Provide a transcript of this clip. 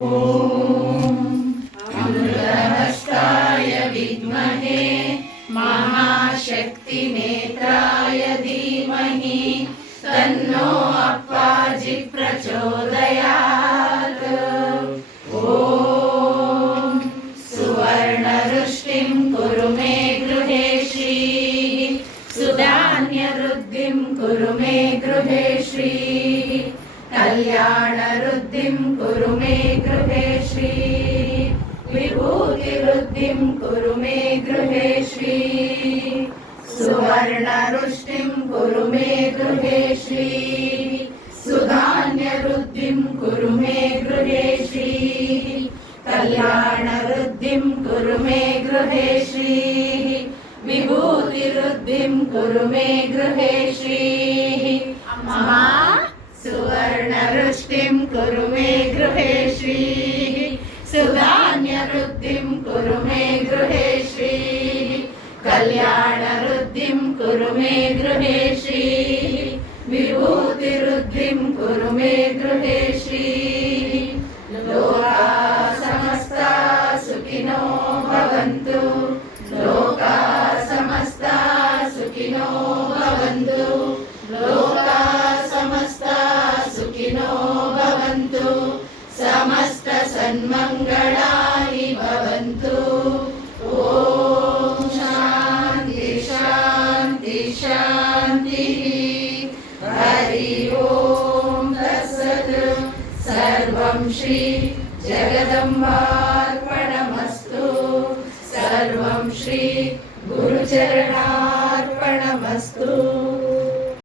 ॐ अमृतहस्ताय विद्महे महाशक्तिनेत्राय धीमहि तन्नो अप्पाजि प्रचोदयात्। ॐ सुवर्णरुष्टिं कुरु मे गृहे श्रीः सुधान्यवृद्धिं कुरु मे गृहे श्रीः कल्याणवृद्धिं कुरु मे गृहे श्रीः विभूतिवृद्धिं कुरु मे गृहे श्रीः सुवर्णरुष्टिं कुरु मे गृहे श्रीः सुधान्यवृद्धिं कुरु मे गृहे श्रीः कल्याणवृद्धिं कुरु मे गृहे श्रीः विभूतिवृद्धिं कुरु मे गृहे श्रीः अम्मा सुवर्णरुष्टिं कुरु मे गृहे श्रीः सुधान्यवृद्धिं कुरु मे गृहे श्रीः कल्याणवृद्धिं कुरु मे गृहे श्रीः विभूतिवृद्धिं कुरु मे गृहे श्रीः लोकाः समस्ताः सुखिनो भवन्तु लोकाः समस्ताः सुखिनो भवन्तु लोकाः समस्ताः सुखिनो भवन्तु समस्त सन्मङ्गलानि भवन्तु। ॐ शान्ति शान्ति शान्तिः। हरि ओम तत्सत्। सर्वं श्री जगदम्बार्पणमस्तु। सर्वं श्री